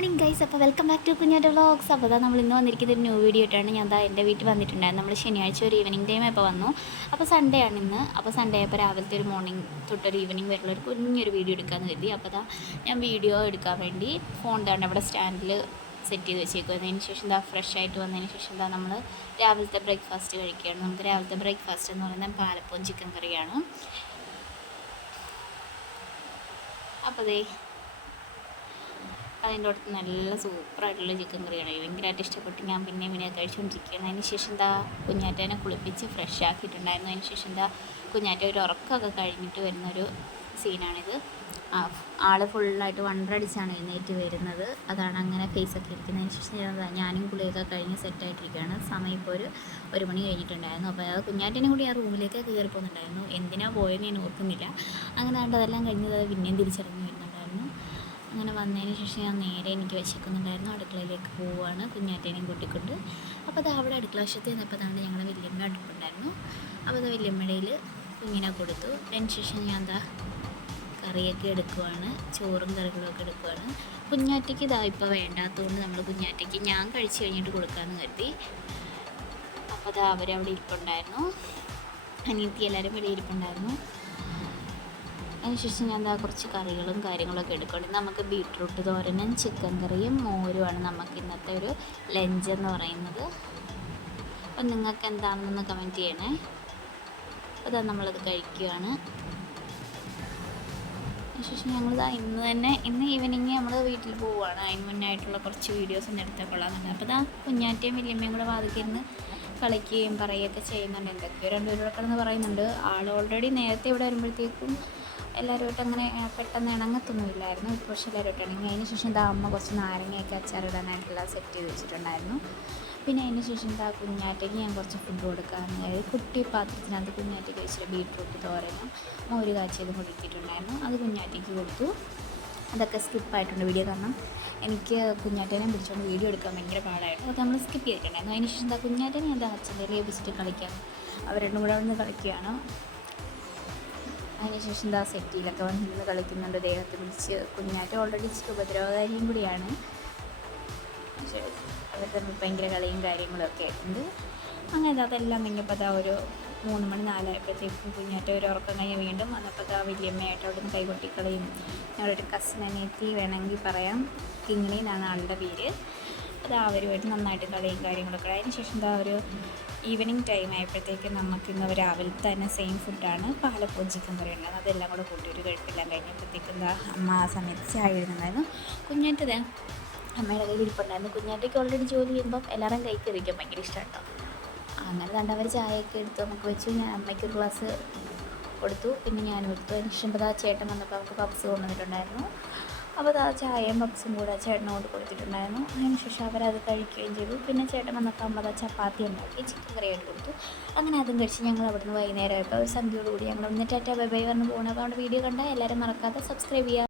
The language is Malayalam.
Morning guys. അപ്പോൾ welcome back to Kunjatta vlogs. അപ്പോൾ നമ്മൾ ഇന്ന് വന്നിരിക്കുന്ന ഒരു ന്യൂ വീഡിയോ ആയിട്ടാണ്. ഞാൻ എൻ്റെ വീട്ടിൽ വന്നിട്ടുണ്ടായിരുന്നു. നമ്മൾ ശനിയാഴ്ച ഒരു ഈവനിങ് ടൈം ഇപ്പോൾ വന്നു. അപ്പോൾ സൺഡേ ആണ് ഇന്ന്. അപ്പോൾ സൺഡേ ആയപ്പോൾ രാവിലത്തെ ഒരു മോർണിംഗ് തൊട്ടൊരു ഈവനിങ് വരെയുള്ള ഒരു കുഞ്ഞൊരു വീഡിയോ എടുക്കാമെന്ന് കരുതി. അപ്പോൾ ഞാൻ വീഡിയോ എടുക്കാൻ വേണ്ടി ഫോൺ തന്നെ അവിടെ സ്റ്റാൻഡിൽ സെറ്റ് ചെയ്ത് വെച്ചേക്കും. അതിന് ശേഷം ഫ്രഷ് ആയിട്ട് വന്നതിന് ശേഷം നമ്മൾ രാവിലത്തെ ബ്രേക്ക്ഫാസ്റ്റ് കഴിക്കുകയാണ്. നമുക്ക് രാവിലത്തെ ബ്രേക്ക്ഫാസ്റ്റ് എന്ന് പറയുന്നത് പാലപ്പവും ചിക്കൻ കറിയാണ്. അപ്പോൾ അതിൻ്റെ അടുത്ത് നല്ല സൂപ്പറായിട്ടുള്ള ചിക്കൻ കറിയാണ്. ഭയങ്കരമായിട്ട് ഇഷ്ടപ്പെട്ട് ഞാൻ പിന്നെ കഴിച്ചുകൊണ്ടിരിക്കുകയാണ്. അതിന് ശേഷം കുഞ്ഞാറ്റേനെ കുളിപ്പിച്ച് ഫ്രഷ് ആക്കിയിട്ടുണ്ടായിരുന്നു. അതിന് ശേഷം കുഞ്ഞാറ്റ ഒരു ഉറക്കമൊക്കെ കഴിഞ്ഞിട്ട് വരുന്നൊരു സീനാണിത്. ആൾ ഫുള്ളായിട്ട് വണ്ടടിച്ചാണ് എഴുന്നേറ്റ് വരുന്നത്. അതാണ് അങ്ങനെ ഫേസൊക്കെ ഇരിക്കുന്നതിന് ശേഷം ഞാനും കുളിയൊക്കെ കഴിഞ്ഞ് സെറ്റായിട്ടിരിക്കുകയാണ്. സമയം ഇപ്പോൾ ഒരു മണി കഴിഞ്ഞിട്ടുണ്ടായിരുന്നു. അപ്പോൾ കുഞ്ഞാറ്റേനെ കൂടി ആ റൂമിലേക്ക് കയറി പോകുന്നുണ്ടായിരുന്നു. എന്തിനാണ് പോയെന്ന് ഞാൻ ഓർക്കുന്നില്ല. അങ്ങനെ അതെല്ലാം കഴിഞ്ഞത് പിന്നെയും തിരിച്ചിറങ്ങി വരുന്നുണ്ടായിരുന്നു. അങ്ങനെ വന്നതിന് ശേഷം ഞാൻ നേരെ എനിക്ക് വിശക്കുന്നുണ്ടായിരുന്നു. അടുക്കളയിലേക്ക് പോവുകയാണ് കുഞ്ഞാറ്റേനെയും കൂട്ടിക്കൊണ്ട്. അപ്പോൾ അവിടെ അടുക്കള വശത്ത് നിന്നപ്പോൾ ഞങ്ങളുടെ വല്യമ്മ അടുപ്പുണ്ടായിരുന്നു. അപ്പോൾ വല്യമ്മയുടെ കുഞ്ഞിനെ കൊടുത്തു. അതിന് ശേഷം ഞാൻ കറിയൊക്കെ എടുക്കുവാണ്. ചോറും കറികളൊക്കെ എടുക്കുവാണ്. കുഞ്ഞാറ്റയ്ക്ക് ഇപ്പോൾ വേണ്ടാത്തതുകൊണ്ട് നമ്മൾ കുഞ്ഞാറ്റയ്ക്ക് ഞാൻ കഴിച്ച് കഴിഞ്ഞിട്ട് കൊടുക്കാമെന്ന് കരുതി. അപ്പോൾ അവരവിടെ ഇരിപ്പുണ്ടായിരുന്നു. അനിയത്തി എല്ലാവരും ഇവിടെ ഇരിപ്പുണ്ടായിരുന്നു. അതിനുശേഷം ഞാൻ കുറച്ച് കറികളും കാര്യങ്ങളൊക്കെ എടുക്കുകയാണ്. നമുക്ക് ബീട്രൂട്ട് തോരനും ചിക്കൻ കറിയും മോരുമാണ് നമുക്ക് ഇന്നത്തെ ഒരു ലഞ്ച് എന്ന് പറയുന്നത്. അപ്പം നിങ്ങൾക്ക് എന്താണെന്നൊന്ന് കമൻറ്റ് ചെയ്യണേ. അപ്പോൾ നമ്മളത് കഴിക്കുകയാണ്. അതിനുശേഷം ഞങ്ങൾ ഇന്ന് ഈവനിങ് നമ്മൾ വീട്ടിൽ പോവുകയാണ്. അതിന് മുന്നായിട്ടുള്ള കുറച്ച് വീഡിയോസ് ഒന്ന് എടുത്താൽ കൊള്ളാമെന്നുണ്ട്. അപ്പോൾ കുഞ്ഞാറ്റയും വല്യമ്മയും കൂടെ വാതിക്കിരുന്ന് കളിക്കുകയും പറയുകയൊക്കെ ചെയ്യുന്നുണ്ട്. എന്തൊക്കെയോ രണ്ടുപേരോടെ കിടന്ന് പറയുന്നുണ്ട്. ആൾ ഓൾറെഡി നേരത്തെ ഇവിടെ വരുമ്പോഴത്തേക്കും എല്ലാവരുമായിട്ട് അങ്ങനെ പെട്ടെന്ന് ഇണങ്ങത്തൊന്നുമില്ലായിരുന്നു. ഇപ്പോൾ പക്ഷേ എല്ലാവരുമായിട്ട് ഇണങ്ങി. അതിന് ശേഷം അമ്മ കുറച്ച് നാരങ്ങയൊക്കെ അച്ചാറിടാനായിട്ടുള്ള സെറ്റ് ചെയ്ത് വെച്ചിട്ടുണ്ടായിരുന്നു. പിന്നെ അതിന് ശേഷം കുഞ്ഞാറ്റയ്ക്ക് ഞാൻ കുറച്ച് ഫുഡ് കൊടുക്കാമെന്ന് കുട്ടി പാത്രത്തിനകത്ത് കുഞ്ഞാറ്റയ്ക്ക് വെച്ചിട്ട് ബീട്രൂട്ട് തോരനും മോര് കാച്ചിയതും കൊടുത്തിട്ടുണ്ടായിരുന്നു. അത് കുഞ്ഞാറ്റയ്ക്ക് കൊടുത്തു. അതൊക്കെ സ്കിപ്പായിട്ടുണ്ട് വീഡിയോ, കാരണം എനിക്ക് കുഞ്ഞാറ്റേനെ പിടിച്ചുകൊണ്ട് വീഡിയോ എടുക്കാൻ ഭയങ്കര പാടായിരുന്നു. അത് നമ്മൾ സ്കിപ്പ് ചെയ്തിട്ടുണ്ടായിരുന്നു. അതിന് ശേഷം കുഞ്ഞാറ്റേനെ അച്ഛൻ്റെ ലഭിച്ചിട്ട് കളിക്കാൻ അവർ രണ്ടും കൂടെ വന്ന് കളിക്കുകയാണ്. അതിനുശേഷം സെറ്റിയിലൊക്കെ വന്നിരുന്ന് കളിക്കുന്നുണ്ട്. ദേഹത്ത് പിടിച്ച്. കുഞ്ഞാറ്റ ഓൾറെഡി ഇച്ചിരി ഉപദ്രവകാരിയും കൂടിയാണ്. പക്ഷേ അവർ തമ്മിൽ ഭയങ്കര കളിയും കാര്യങ്ങളൊക്കെ ആയിട്ടുണ്ട്. അങ്ങനെ അതെല്ലാം കഴിഞ്ഞപ്പോൾ ഒരു 3 മണി 4 ആയപ്പോഴത്തേക്കും കുഞ്ഞാറ്റ ഒരു ഉറക്കം കഴിഞ്ഞ് വീണ്ടും വന്നപ്പോൾ വല്യമ്മയായിട്ട് അവിടെ നിന്ന് കൈകൊട്ടിക്കളയും. ഞങ്ങളുടെ ഒരു കസിൻ അനിയത്തി വേണമെങ്കിൽ പറയാം, കിങ്ങിണി എന്നാണ് ആളുടെ പേര്. അവരുമായിട്ട് നന്നായിട്ട് കളിയും കാര്യങ്ങളൊക്കെ. അതിന് ശേഷം ഒരു ഈവനിങ് ടൈം ആയപ്പോഴത്തേക്കും നമുക്കിന്ന് രാവിലെ തന്നെ സെയിം ഫുഡാണ്. പാലപ്പവും ചിക്കൻ കറി ഉണ്ടായിരുന്നു. അതെല്ലാം കൂടെ കൂട്ടി ഒരു കഴിപ്പെല്ലാം കഴിഞ്ഞപ്പോഴത്തേക്കും അമ്മ ആ സമയത്ത് ചായ ഇടുന്നുണ്ടായിരുന്നു. കുഞ്ഞാറ്റത് അമ്മയുടെ കയ്യിൽ ഇരിപ്പുണ്ടായിരുന്നു. കുഞ്ഞാറ്റയ്ക്ക് ഓൾറെഡി ജോലി ചെയ്യുമ്പം എല്ലാവരും കൈ കറിക്കാൻ ഭയങ്കര ഇഷ്ടം കേട്ടോ. അങ്ങനെ അവർ ചായയൊക്കെ എടുത്ത് നമുക്ക് വെച്ചു. ഞാൻ അമ്മയ്ക്ക് ഒരു ഗ്ലാസ് കൊടുത്തു. പിന്നെ ഞാനും എടുത്തു. അതിന് ശേഷം ചേട്ടൻ വന്നപ്പോൾ നമുക്ക് പപ്സ് കൊണ്ടുവന്നിട്ടുണ്ടായിരുന്നു. അപ്പോൾ ചായയും പപ്സും കൂടെ ചേട്ടനെ കൊണ്ട് കൊടുത്തിട്ടുണ്ടായിരുന്നു. അതിന് ശേഷം അവരത് കഴിക്കുകയും ചെയ്തു. പിന്നെ ചേട്ടൻ വന്നപ്പോൾ ചപ്പാത്തി ഉണ്ടാക്കി ചിക്കൻ കറിയായിട്ട് കൊടുത്തു. അങ്ങനെ അതും കഴിച്ച് ഞങ്ങൾ അവിടുന്ന് വൈകുന്നേരം ആയപ്പോൾ സന്ധ്യയോടുകൂടി ഞങ്ങൾ ടാറ്റാ ബൈ ബൈ പറഞ്ഞ് പോകണം. അപ്പോൾ അവിടെ വീഡിയോ കണ്ടാൽ എല്ലാവരും മറക്കാതെ സബ്സ്ക്രൈബ് ചെയ്യുക.